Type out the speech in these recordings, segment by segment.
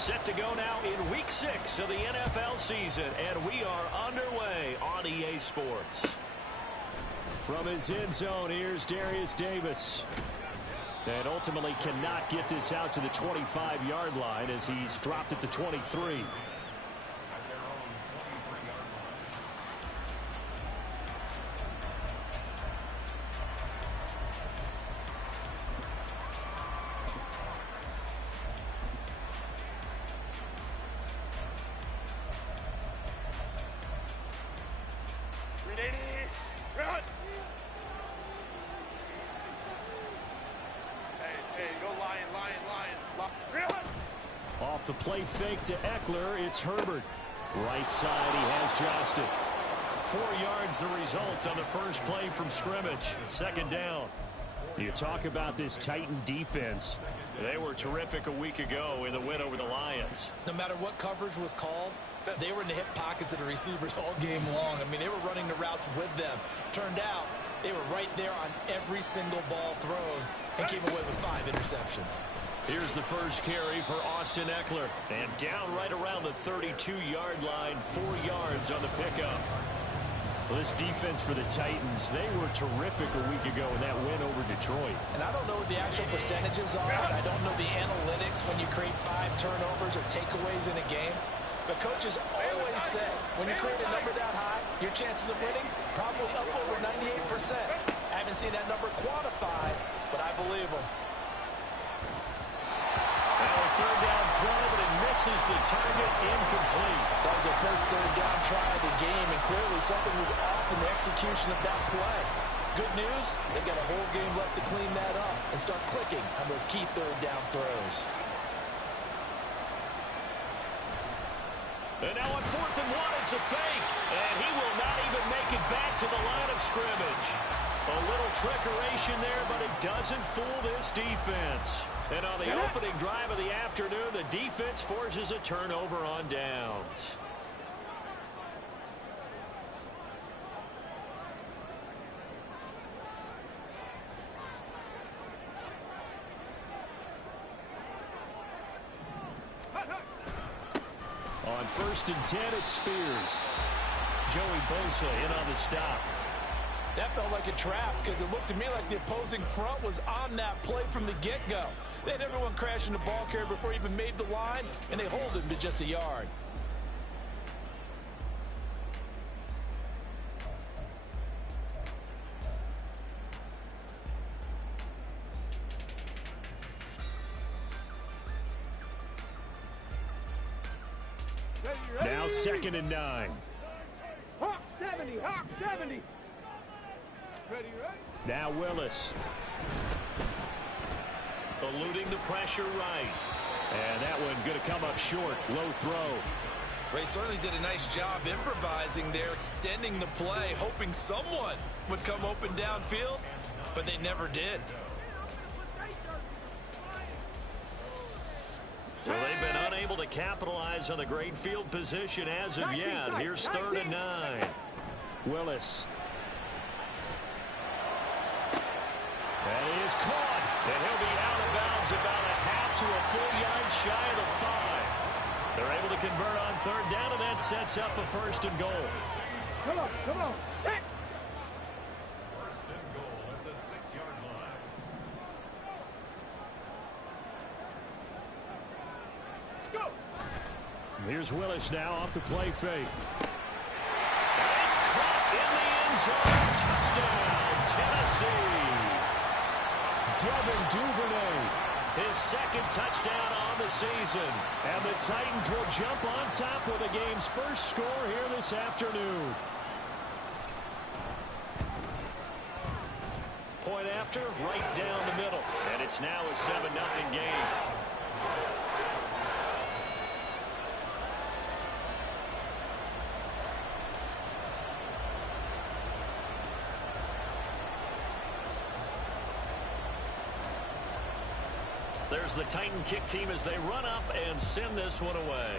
Set to go now in Week 6 of the NFL season, and we are underway on EA Sports. From his end zone, here's Darius Davis. And ultimately cannot get this out to the 25-yard line as he's dropped at the 23. Off the play fake to Eckler, it's Herbert. Right side, he has Johnston. 4 yards the result on the first play from scrimmage. Second down. You talk about this Titan defense. They were terrific a week ago in the win over the Lions. No matter what coverage was called, they were in the hip pockets of the receivers all game long. I mean, they were running the routes with them. Turned out, they were right there on every single ball thrown and came away with 5 interceptions. Here's the first carry for Austin Eckler. And down right around the 32-yard line, 4 yards on the pickup. Well, this defense for the Titans, they were terrific a week ago in that win over Detroit. And I don't know what the actual percentages are, and I don't know the analytics when you create 5 turnovers or takeaways in a game. But coaches always say, when you create a number that high, your chances of winning probably up over 98%. I haven't seen that number quantified, but I believe them. Now a third down throw, but it misses the target, incomplete. That was their first third down try of the game, and clearly something was off in the execution of that play. Good news, they've got a whole game left to clean that up and start clicking on those key third down throws. And now on 4th and 1, it's a fake. And he will not even make it back to the line of scrimmage. A little trickeration there, but it doesn't fool this defense. And on the opening drive of the afternoon, the defense forces a turnover on downs. On 1st and 10, it's Spears. Joey Bosa in on the stop. That felt like a trap because it looked to me like the opposing front was on that play from the get-go. They had everyone crashing the ball carrier before he even made the line, and they hold him to just a yard. Now 2nd and 9. Hawk 70, Hawk 70. Ready, right? Now Willis. Eluding the pressure right. And that one going to come up short. Low throw. Ray certainly did a nice job improvising there, extending the play, hoping someone would come open downfield, but they never did. So they've been unable to capitalize on the great field position as of yet. Here's 3rd and 9. Willis. And he is caught. And he'll be out of bounds about a half to a full yard shy of the 5. They're able to convert on 3rd down, and that sets up a 1st and goal. Come on, come on. Hey. 1st and goal at the 6-yard line. Go. Here's Willis now off the play fake. And it's caught in the end zone. Touchdown, Tennessee. Devin Duvernay, his 2nd touchdown on the season. And the Titans will jump on top with the game's first score here this afternoon. Point after, right down the middle. And it's now a 7-0 game. There's the Titan kick team as they run up and send this one away.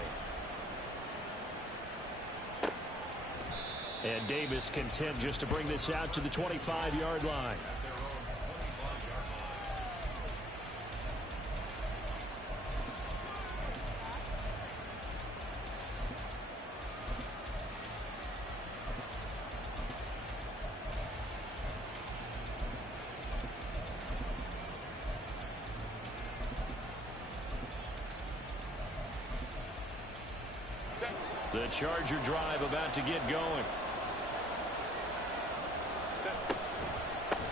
And Davis content just to bring this out to the 25-yard line. The Charger drive about to get going.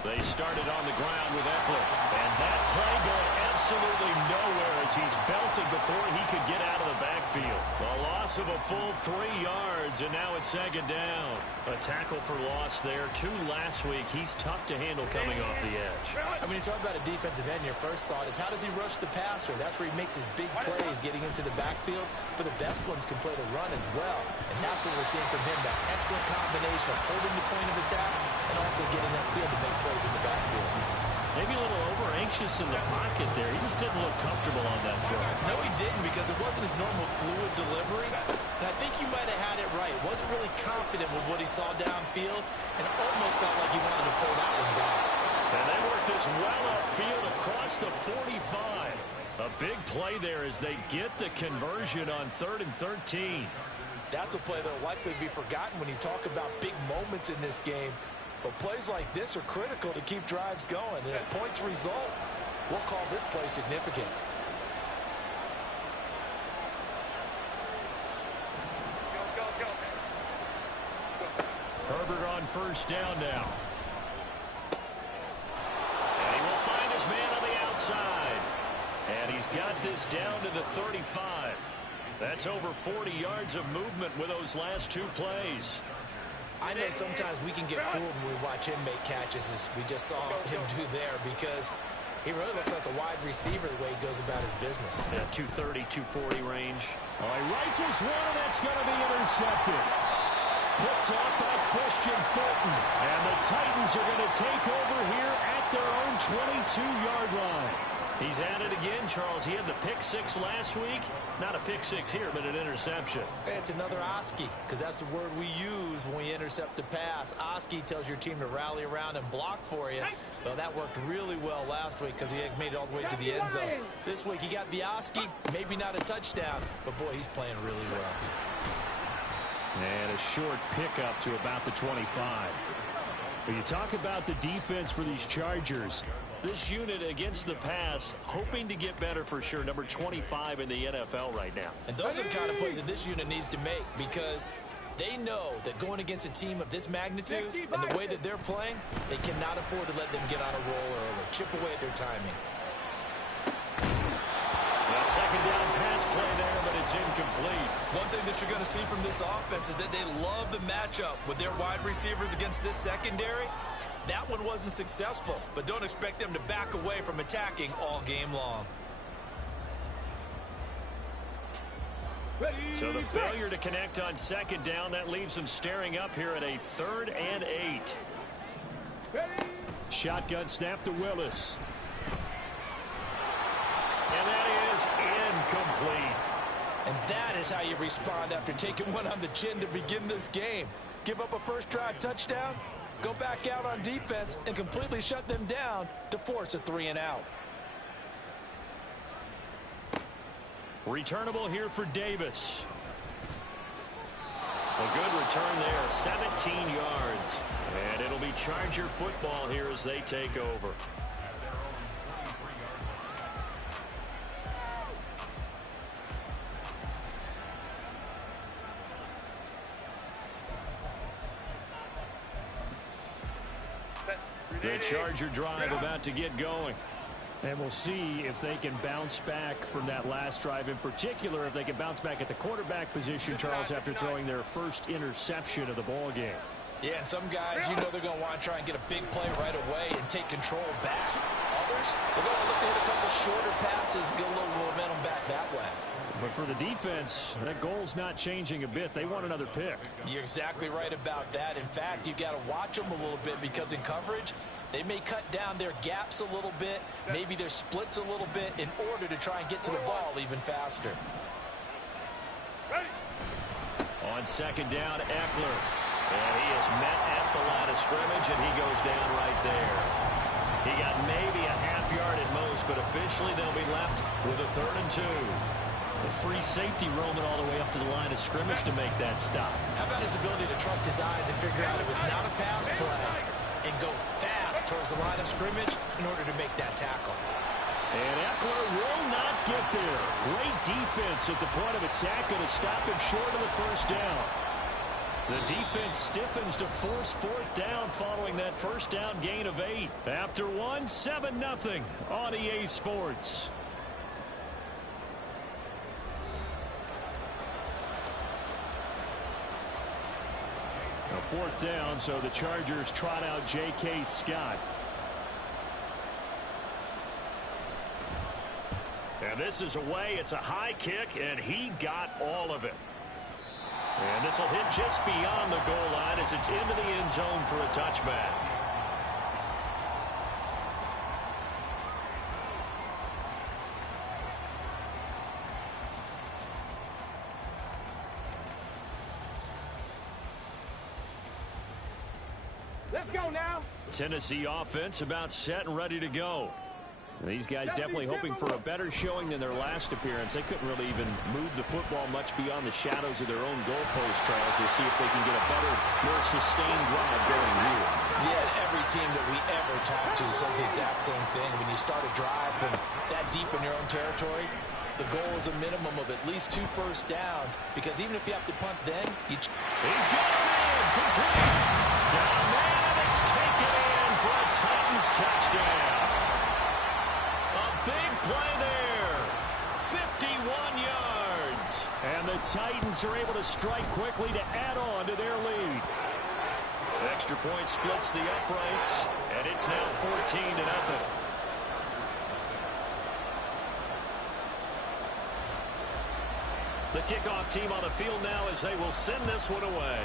They started on the ground with Eckler. And that play going absolutely nowhere as he's belted before he could get out of the backfield. A loss of a full 3 yards, and now it's second down. A tackle for loss there. 2 last week. He's tough to handle coming off the edge. I mean, you talk about a defensive end, your first thought is how does he rush the passer? That's where he makes his big plays getting into the backfield. But the best ones can play the run as well. And that's what we're seeing from him, that excellent combination of holding the point of attack and also getting upfield to make plays in the backfield. Maybe a little over-anxious in the pocket there. He just didn't look comfortable on that throw. No, he didn't, because it wasn't his normal fluid delivery. And I think you might have had it right. Wasn't really confident with what he saw downfield, and it almost felt like he wanted to pull that one back. And they work this well upfield across the 45. A big play there as they get the conversion on 3rd and 13. That's a play that will likely be forgotten when you talk about big moments in this game. But plays like this are critical to keep drives going. And if points result, we'll call this play significant. Herbert on first down now. And he will find his man on the outside. And he's got this down to the 35. That's over 40 yards of movement with those last 2 plays. I know sometimes we can get fooled when we watch him make catches, as we just saw him do there, because he really looks like a wide receiver the way he goes about his business. Yeah, 230, 240 range. Oh, he rifles one, and that's going to be intercepted. Picked off by Christian Fulton. And the Titans are going to take over here at their own 22-yard line. He's at it again, Charles. He had the pick 6 last week. Not a pick 6 here, but an interception. It's another Oski, because that's the word we use when we intercept a pass. Oski tells your team to rally around and block for you. Well, that worked really well last week because he had made it all the way to the end zone. This week he got the Oski, maybe not a touchdown, but boy, he's playing really well. And a short pickup to about the 25. When you talk about the defense for these Chargers, this unit against the pass, hoping to get better for sure. Number 25 in the NFL right now. And those are the kind of plays that this unit needs to make, because they know that going against a team of this magnitude and the way that they're playing, they cannot afford to let them get on a roll early. Chip away at their timing. A second down pass play there, but it's incomplete. One thing that you're going to see from this offense is that they love the matchup with their wide receivers against this secondary. That one wasn't successful, but don't expect them to back away from attacking all game long. So the failure to connect on second down, that leaves them staring up here at a 3rd and 8. Shotgun snap to Willis. And that is incomplete. And that is how you respond after taking one on the chin to begin this game. Give up a first drive touchdown, go back out on defense, and completely shut them down to force a 3 and out. Returnable here for Davis. A good return there, 17 yards. And it'll be Charger football here as they take over. The Charger drive about to get going. And we'll see if they can bounce back from that last drive, in particular if they can bounce back at the quarterback position, Charles, after throwing their first interception of the ball game. Yeah, and some guys, you know they're going to want to try and get a big play right away and take control back. Others, they're going to look to hit a couple shorter passes and get a little momentum back that way. But for the defense, that goal's not changing a bit. They want another pick. You're exactly right about that. In fact, you've got to watch them a little bit, because in coverage, they may cut down their gaps a little bit, maybe their splits a little bit, in order to try and get to the ball even faster. On second down, Eckler. And he is met at the line of scrimmage, and he goes down right there. He got maybe a half yard at most, but officially they'll be left with a 3rd and 2. The free safety roaming all the way up to the line of scrimmage to make that stop. How about his ability to trust his eyes and figure out it was not a pass play and go fast towards the line of scrimmage in order to make that tackle? And Eckler will not get there. Great defense at the point of attack, going to stop him short of the first down. The defense stiffens to force fourth down following that first down gain of 8. After one, 7-0 on EA Sports. A fourth down, so the Chargers trot out J.K. Scott. And this is away. It's a high kick, and he got all of it. And this will hit just beyond the goal line as it's into the end zone for a touchback. Let's go now. Tennessee offense about set and ready to go. These guys definitely hoping for a better showing than their last appearance. They couldn't really even move the football much beyond the shadows of their own goalpost trials. We'll see if they can get a better, more sustained drive going here. Yeah, every team that we ever talk to says the exact same thing. When you start a drive from that deep in your own territory, the goal is a minimum of at least 2 first downs, because even if you have to punt then, he's got it in, complete. Down man, and it's taken in for a Titans touchdown. Big play there. 51 yards. And the Titans are able to strike quickly to add on to their lead. Extra point splits the uprights, and it's now 14-0. The kickoff team on the field now as they will send this one away.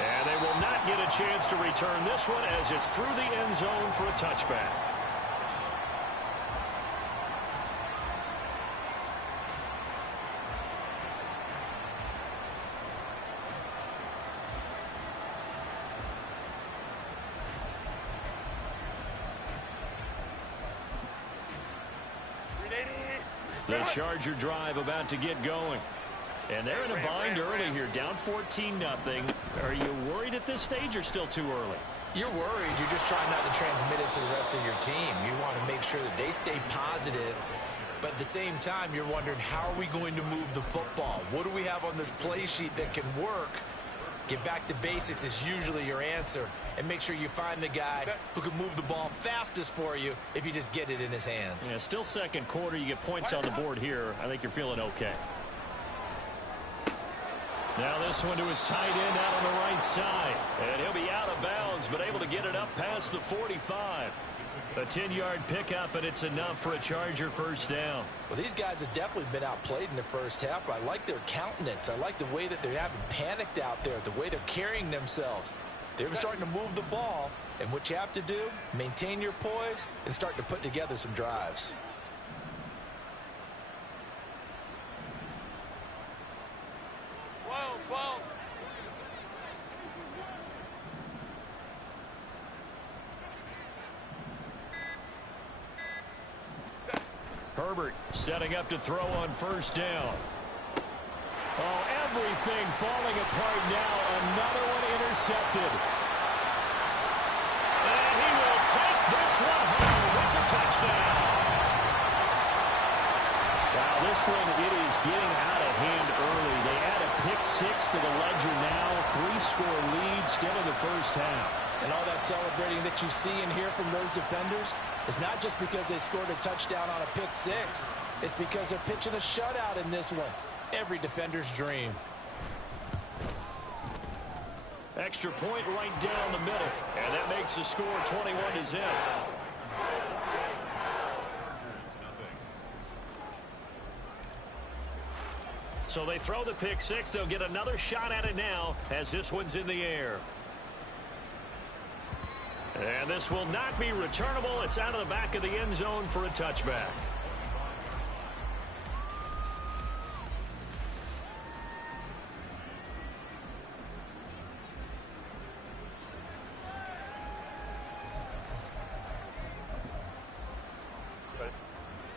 And they will not get a chance to return this one as it's through the end zone for a touchback. The Charger drive about to get going. And they're in a bind early here, down 14-0. Are you worried at this stage or still too early? You're worried. You're just trying not to transmit it to the rest of your team. You want to make sure that they stay positive. But at the same time, you're wondering, how are we going to move the football? What do we have on this play sheet that can work? Get back to basics is usually your answer. And make sure you find the guy who can move the ball fastest for you if you just get it in his hands. Yeah, still second quarter. You get points on the board here. I think you're feeling okay. Now this one to his tight end out on the right side. And he'll be out of bounds, but able to get it up past the 45. A 10-yard pickup, and it's enough for a Charger first down. Well, these guys have definitely been outplayed in the first half. I like their countenance. I like the way that they haven't panicked out there, the way they're carrying themselves. They're starting to move the ball, and what you have to do, maintain your poise and start to put together some drives. Herbert setting up to throw on first down. Oh, everything falling apart now. Another one intercepted. And he will take this one home. It's a touchdown. Wow, this one, it is getting out of hand early. They add a pick six to the ledger now. 3-score lead still in the first half. And all that celebrating that you see and hear from those defenders, it's not just because they scored a touchdown on a pick six. It's because they're pitching a shutout in this one. Every defender's dream. Extra point right down the middle. And that makes the score 21-0. So they throw the pick six. They'll get another shot at it now as this one's in the air. And this will not be returnable. It's out of the back of the end zone for a touchback.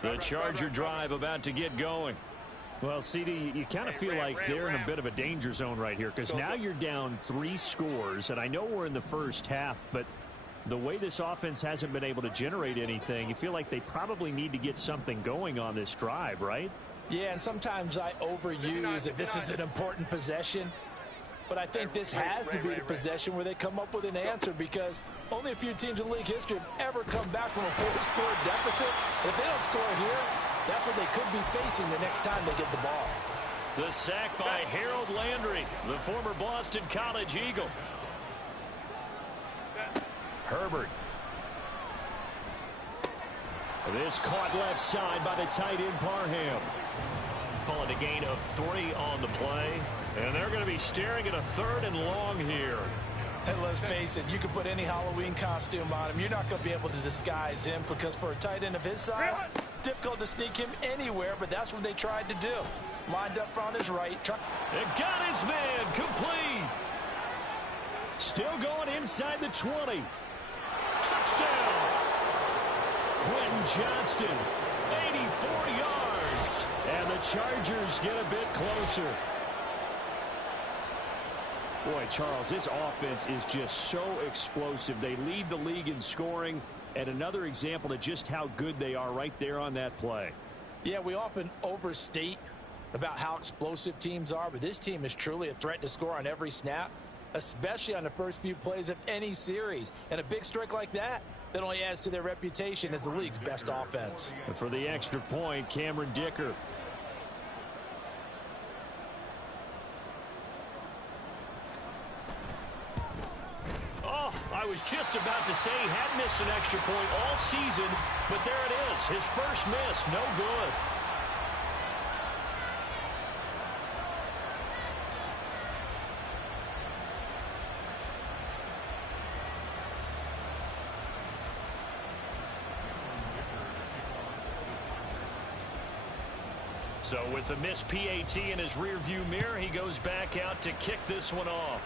The Charger drive about to get going. Well, CD, you kind of feel like they're in a bit of a danger zone right here because now you're down 3 scores, and I know we're in the first half, but The way this offense hasn't been able to generate anything, you feel like they probably need to get something going on this drive, right? Yeah, and sometimes I overuse if this is an important possession. But I think this has to be the possession where they come up with an answer, because only a few teams in league history have ever come back from a 4-score deficit. And if they don't score here, that's what they could be facing the next time they get the ball. The sack by Harold Landry, the former Boston College Eagle. Herbert. This caught left side by the tight end Parham. Calling a gain of 3 on the play. And they're going to be staring at a 3rd and long here. And let's face it, you can put any Halloween costume on him. You're not going to be able to disguise him, because for a tight end of his size, difficult to sneak him anywhere, but that's what they tried to do. Lined up on his right. And got his man complete. Still going inside the 20. Touchdown. Quentin Johnston, 84 yards. And the Chargers get a bit closer. Boy, Charles, this offense is just so explosive. They lead the league in scoring, and another example of just how good they are right there on that play. Yeah, we often overstate about how explosive teams are, but this team is truly a threat to score on every snap, especially on the first few plays of any series. And a big strike like that only adds to their reputation as the league's best offense. And for the extra point, Cameron Dicker. I was just about to say he had missed an extra point all season, but there it is. His first miss, no good. So with the missed PAT in his rearview mirror, he goes back out to kick this one off.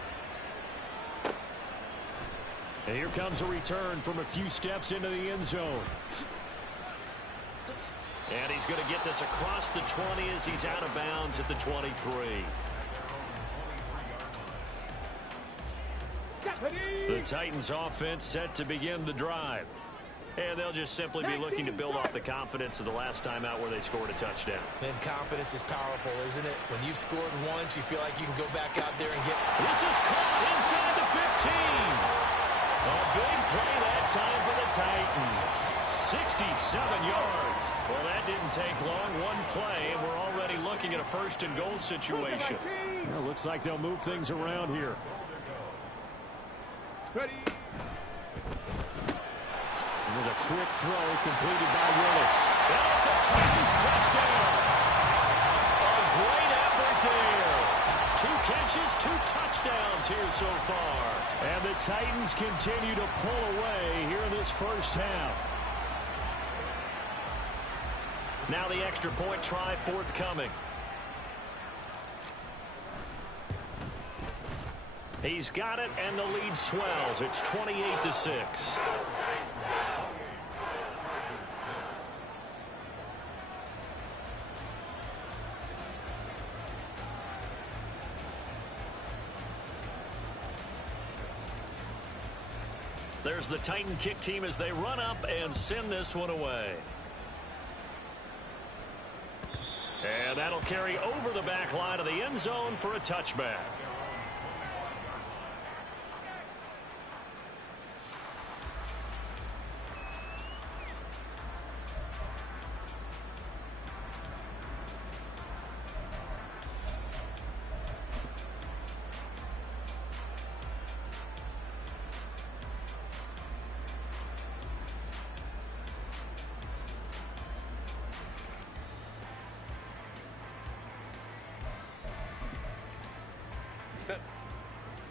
And here comes a return from a few steps into the end zone. And he's going to get this across the 20 as he's out of bounds at the 23. The Titans offense set to begin the drive. And they'll just simply be looking to build off the confidence of the last time out where they scored a touchdown. And confidence is powerful, isn't it? When you've scored once, you feel like you can go back out there and get... This is caught inside the 15. A big play that time for the Titans. 67 yards. Well, that didn't take long. One play, and we're already looking at a 1st and goal situation. Well, looks like they'll move things around here. Ready. With a quick throw completed by Willis. And it's a Titans touchdown. A great effort there. 2 catches, 2 touchdowns here so far. And the Titans continue to pull away here in this first half. Now the extra point try forthcoming. He's got it, and the lead swells. It's 28-6. There's the Titan kick team as they run up and send this one away. And that'll carry over the back line of the end zone for a touchback.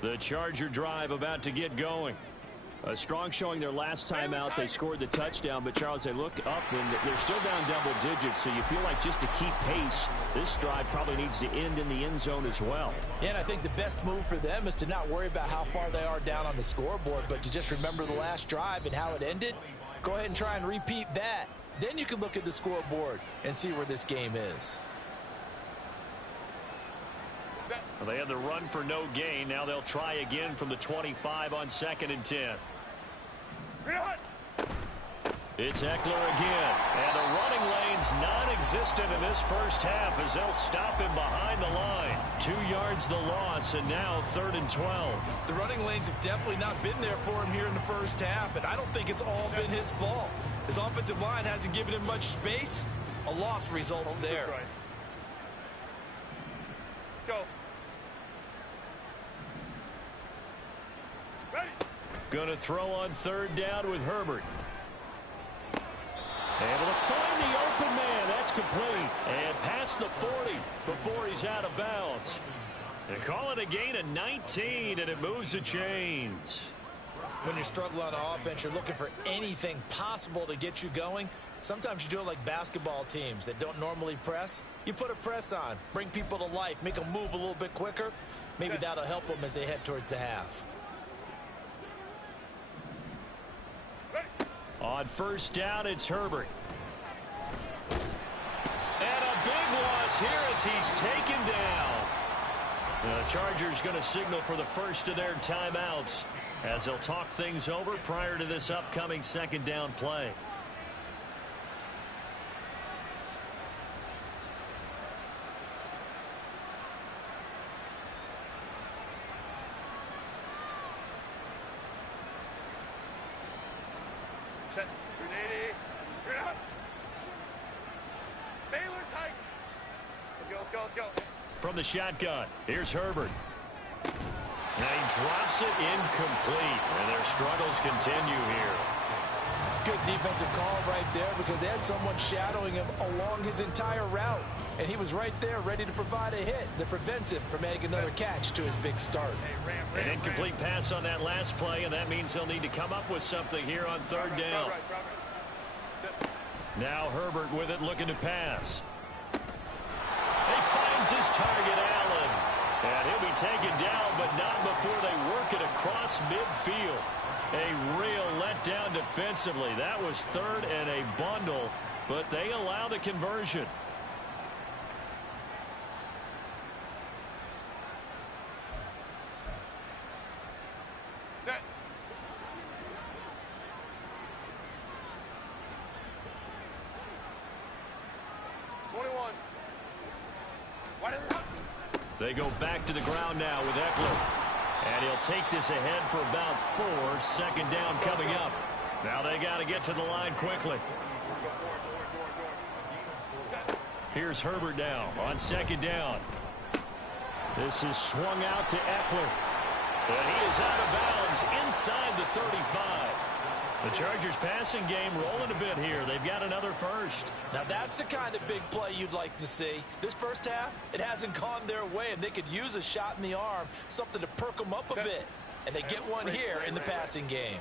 The Charger drive about to get going. A strong showing their last time out. They scored the touchdown, but Charles, they look up and they're still down double digits, so you feel like just to keep pace, this drive probably needs to end in the end zone as well. Yeah, and I think the best move for them is to not worry about how far they are down on the scoreboard, but to just remember the last drive and how it ended. Go ahead and try and repeat that. Then you can look at the scoreboard and see where this game is. Well, they had the run for no gain. Now they'll try again from the 25 on 2nd and 10. It's Eckler again. And the running lane's non-existent in this first half as they'll stop him behind the line. 2 yards the loss, and now 3rd and 12. The running lanes have definitely not been there for him here in the first half, and I don't think it's all been his fault. His offensive line hasn't given him much space. A loss results there. Go. Ready. Going to throw on 3rd down with Herbert. Able to find the open man. That's complete. And past the 40 before he's out of bounds. They call it a gain of 19, and it moves the chains. When you're struggling on offense, you're looking for anything possible to get you going. Sometimes you do it like basketball teams that don't normally press. You put a press on, bring people to life, make them move a little bit quicker. Maybe that'll help them as they head towards the half. On 1st down, it's Herbert. And a big loss here as he's taken down. The Chargers going to signal for the first of their timeouts as they'll talk things over prior to this upcoming 2nd down play. From the shotgun, here's Herbert. And he drops it incomplete. And their struggles continue here. Good defensive call right there because they had someone shadowing him along his entire route. And he was right there ready to provide a hit that prevents him from making another catch to his big start. An incomplete pass on that last play, and that means they'll need to come up with something here on 3rd down. Now Herbert with it, looking to pass. He finds his target, Allen. And he'll be taken down, but not before they work it across midfield. A real letdown defensively. That was 3rd and a bundle, but they allow the conversion. Set. They go back to the ground now with Eckler. And he'll take this ahead for about 4. 2nd down coming up. Now they got to get to the line quickly. Here's Herbert now on 2nd down. This is swung out to Eckler. And he is out of bounds inside the 35. The Chargers passing game rolling a bit here. They've got another first. Now that's the kind of big play you'd like to see. This first half, it hasn't gone their way, and they could use a shot in the arm, something to perk them up a bit. And they get one here in the passing game.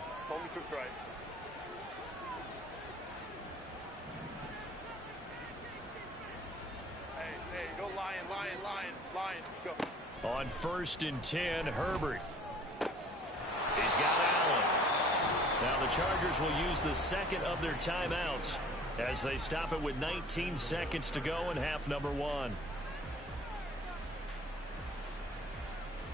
Hey, go lion, go. On 1st and 10, Herbert. He's got Allen. Now the Chargers will use the 2nd of their timeouts as they stop it with 19 seconds to go in half number 1.